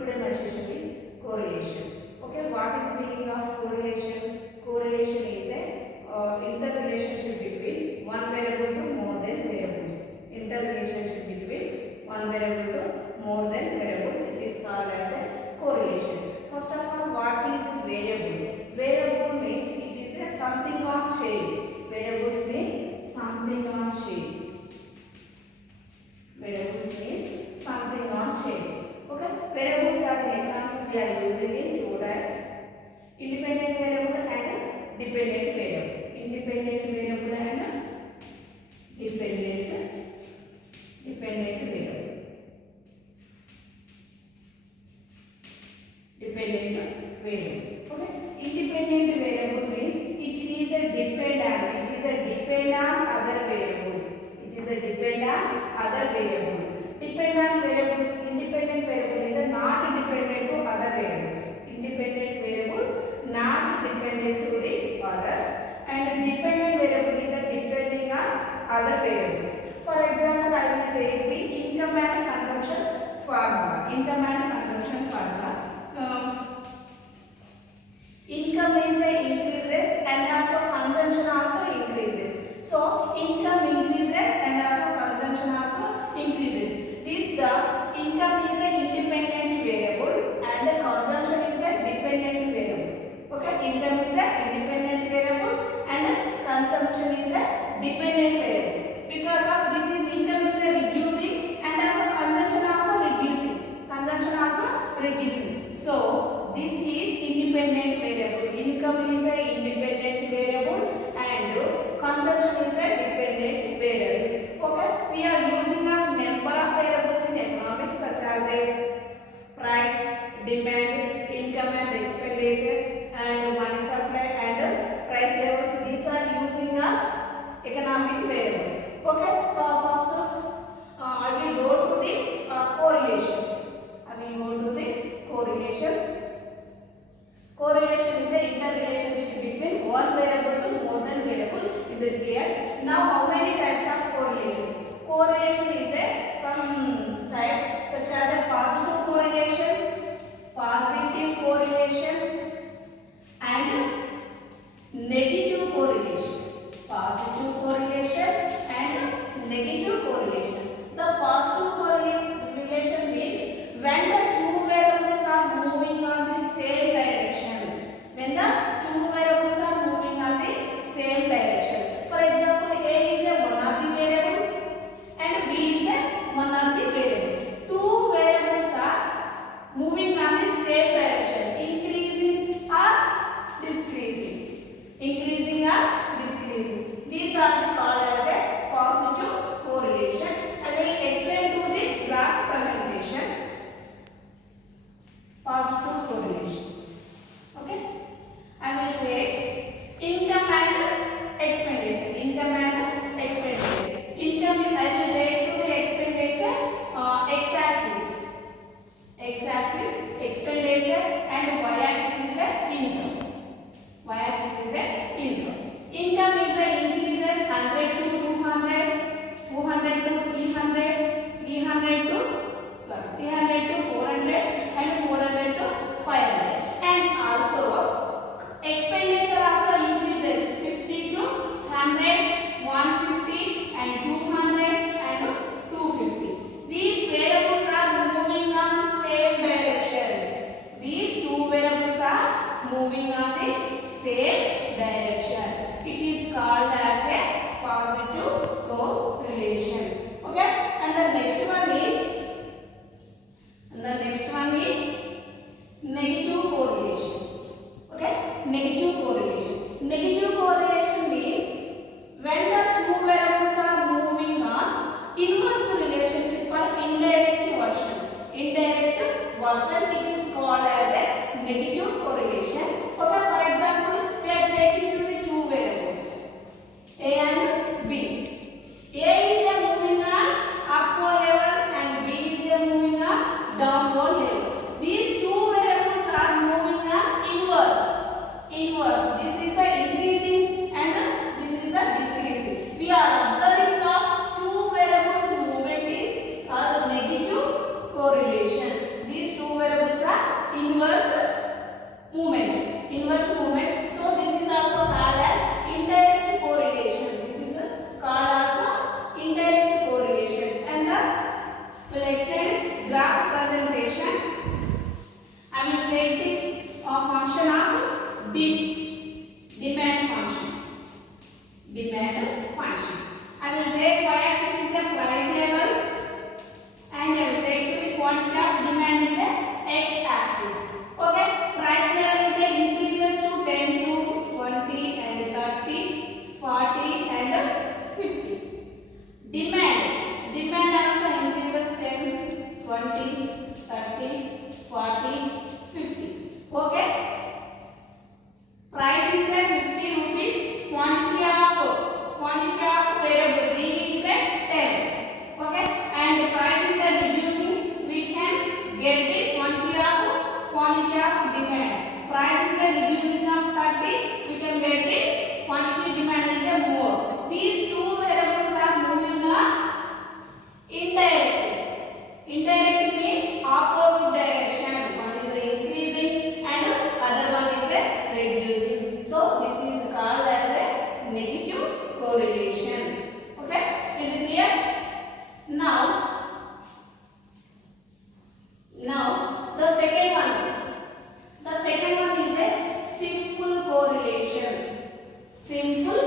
Today my session is correlation. Okay, what is meaning of correlation? Correlation is a interrelationship between one variable to more than variables. Interrelationship between one variable to more than variables. It is called as a correlation. First of all, what is variable? Variable means it is a something on change. Variables means something on change. Variables means something on change. Okay, variables are in economics we are using in two types: independent variable and dependent variable. Independent variable and dependent variable. Dependent variable. Okay, independent variable means which is a depend on other variables. Which is a depend on other variable. Dependent variable, independent variable is a not dependent to other variables. Independent variable not dependent to the others, and dependent variable is a depending on other variables. For example, I will take the income and consumption formula. Income and consumption formula. Income is increases and also consumption also increases. So income increases and also consumption also increases. This the income is an independent variable and the consumption is a dependent variable. Okay, income is a independent variable and consumption is a dependent variable. Because of this is income is a reducing and also consumption also reducing. Consumption also reducing. So this is independent variable. Income is a independent variable and consumption is a dependent variable. Okay, we are using a number of variables in economics such as a price, demand, income and expenditure, and money supply and price levels. These are using of economic variables. Okay, first I will go to the correlation. Correlation is a interrelationship between one variable to more than variable. Is it clear? Now, how many types of correlation? Correlation is a some types such as a positive correlation, and negative correlation. Positive correlation and negative correlation. The positive correlation means when the two variables are moving on the same direction. When the two variables are moving on the same direction. For example, A is a one of the variable and B is a one of the variable. Two variables are moving on the same direction, increasing or decreasing. Increasing or decreasing. These are called as a positive correlation. I will explain to the graph presentation. Positive correlation. Okay, I will take income and expenditure. Income and expenditure. Income I will take to the expenditure x-axis. X-axis expenditure and y-axis is a income. Y-axis is a income. Income is a increases 100 to 200, 200 to 300, 300 to 400 and 400 to 500. And also expenditure also increases 50 to 100, 150 and 200 and 250. These variables are moving on same directions. These two variables are moving on the same direction. It is called as a positive correlation. Okay, and the next one is negative correlation. Okay, negative correlation. Negative correlation means when the two variables are moving on inverse relationship or indirect version. Indirect version, it is called as a negative correlation. Okay, for example, we are taking to the two variables A and B. A is a moving on upward level and B is a moving on downward level. These two variables are moving on inverse. This is the increasing and this is the decreasing. We are observing the two variables movement is called negative correlation. These two variables 20, 30, 40, 50. Okay. Price is a 50 rupees. Quantity of variable D is a 10. Okay. And price is a reducing. We can get the quantity of demand. Price is a reducing of 30. We can get the quantity demand is a more. These two variables are moving indirectly. Indirect means opposite direction. One is increasing and other one is reducing. So this is called as a negative correlation. Okay, is it clear? Now the second one. The second one is a simple correlation. Simple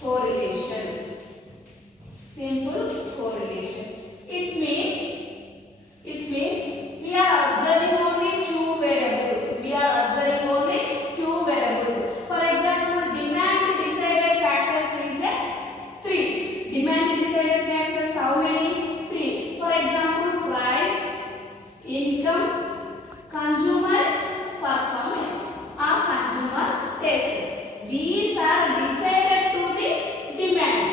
correlation. Simple correlation. It means we are observing only two variables. For example, demand decided factors is a 3. Demand decided factors how many? 3. For example, price, income, consumer performance or consumer taste. These are decided to the demand.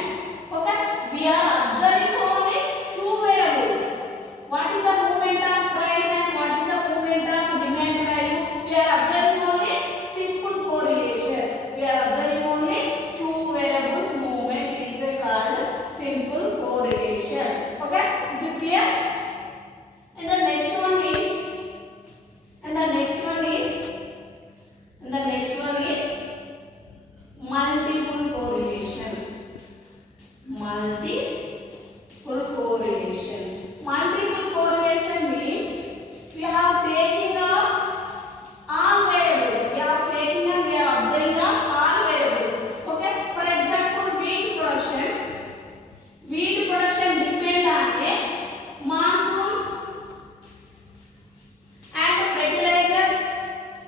Okay, we are observing only two variables. What is the movement of price and what is the movement of demand value? We are observing only simple correlation. We are observing only two variables movement is called simple correlation. Okay, is it clear? And the next one is multiple correlation. Multiple correlation means we have taken up all variables. We are observing all variables. Okay. For example, wheat production. Wheat production depend on a monsoon and fertilizers.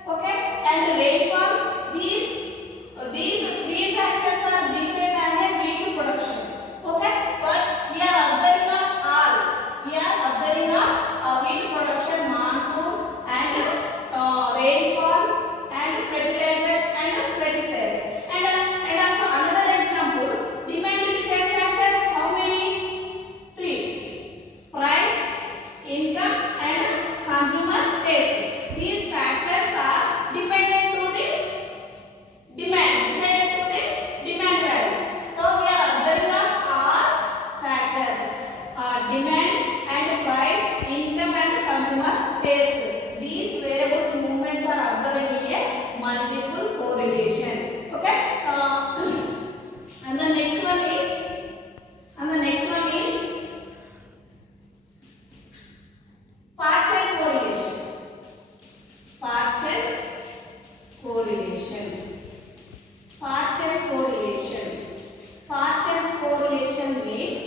Okay, and rainfalls. These three factors are depend on a wheat production. Okay, but we are observing of all. We are observing of wheat production, monsoon and rainfall and fertilizers and pesticides. And also another example, demand decided factors how many? 3. Price, income and consumer taste. These factors are dependent to the demand, decided to the demand value. So we are observing of all factors, demand and price, income and consumer taste. These variables movements are observed in a multiple correlation. Okay. And the next one is partial correlation. Partial correlation. Partial correlation means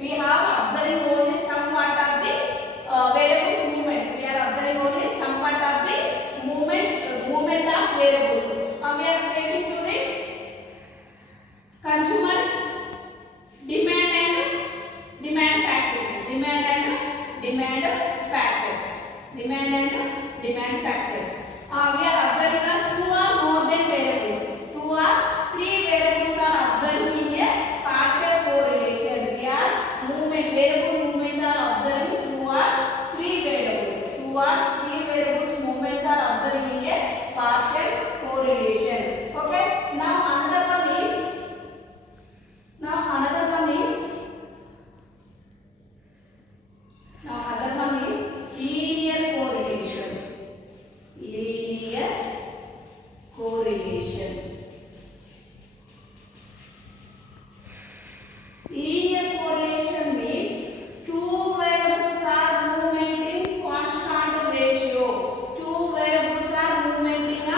we have observing only some part of the variables movements. We are observing only some part of the movement of variables. We are checking to the consumer demand and demand factors. We are observing 2 or more than variables. 2 or 3 variables are observed in a partial correlation. We are variable movement are observing 2 or 3 variables. 2 or 3 variables movements are observed in a partial correlation. Okay. Now another one is linear correlation. Linear correlation means two variables are moving in constant ratio. Two variables are moving in a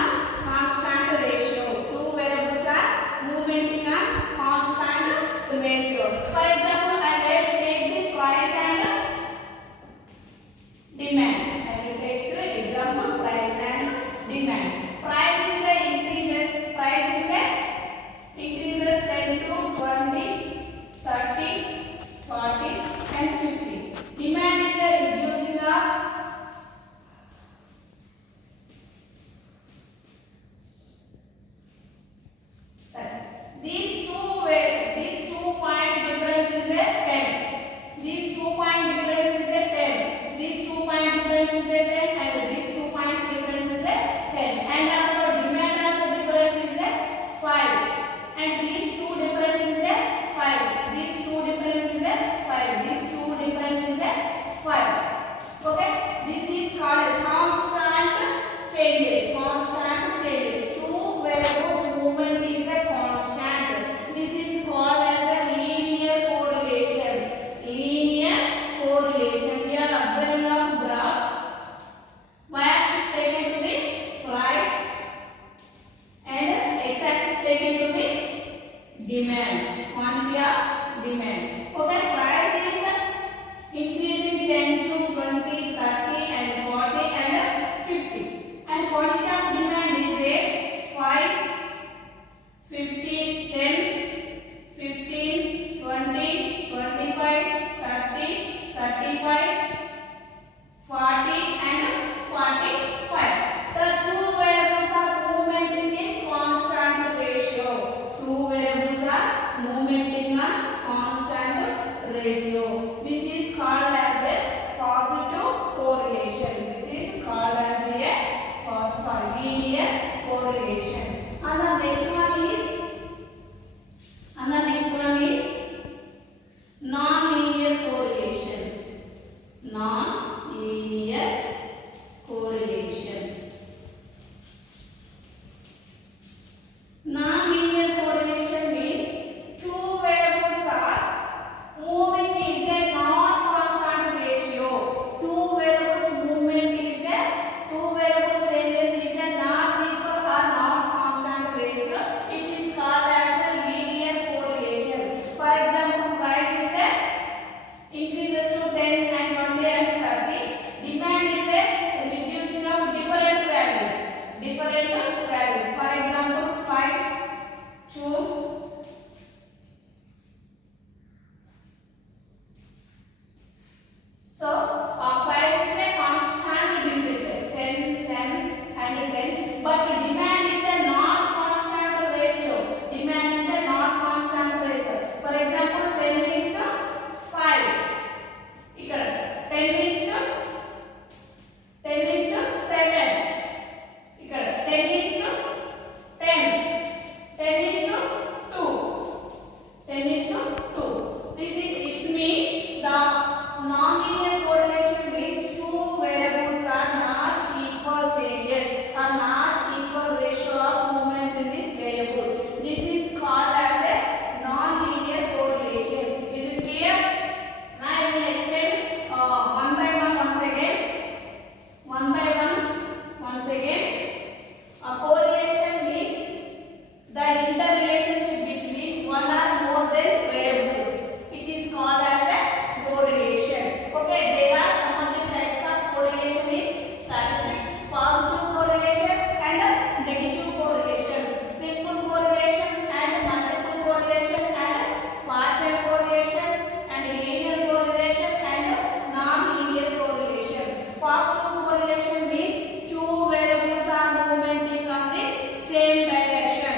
constant ratio. For example, I will take the price and demand. Price is increases. Increases 10 to 20, 30, 40, ratio. This is called as a positive correlation. This is called as a linear correlation. And the next one is non-linear correlation. Non-linear correlation. Non-linear correlation means two variables are moving is a non-constant ratio. Two variables movement is a two variable changes is a not equal or not constant ratio. It is called as a linear correlation. For example, price is a increases to 10 and 20 and 30. Demand is a reducing of different values. For example, 5 to so price is a constant digit 10, 10 and 10, but demand is a not constant ratio. For example, 10 is to 5. ఇక్కడ 10 is to 7. ఇక్కడ 10 is to 10. 10 is to 2. 10 is to 2. This is it means the non-linear correlation means two variables are not equal changes or not equal ratio of movements in this variable. This is called as a non-linear correlation. Is it clear? Now I will explain one by one once again. A correlation means the interrelationship between one or more than variables. It is called as a correlation. Okay, there are some of the types of correlation in statistics: positive correlation and negative correlation, simple correlation and multiple correlation and partial correlation and linear correlation and non-linear correlation. Positive correlation means two variables are moving on the same direction.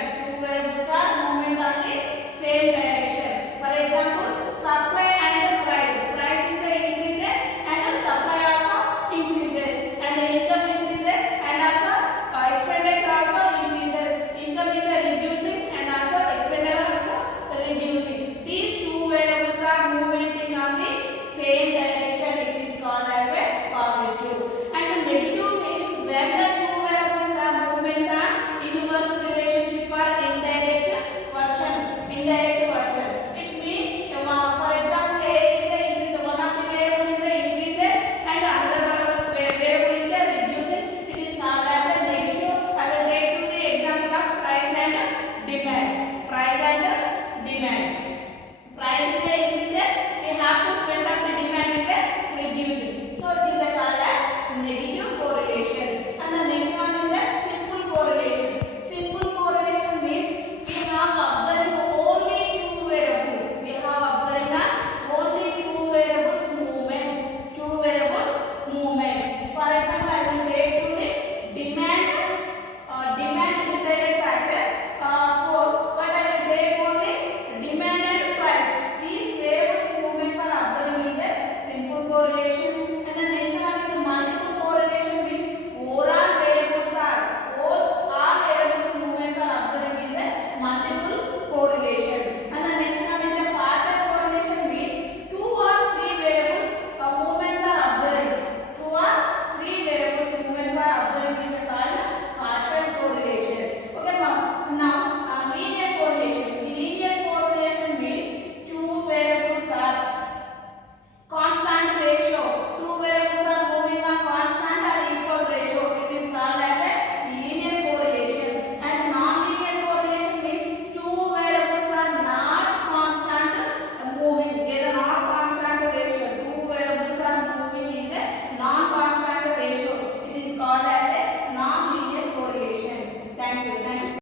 For example, supply and price. Price is a increases and supply also increases, and the income increases and also expenditure also increases. Income is a reducing and also expenditure also reducing. These two variables are moving on the same direction.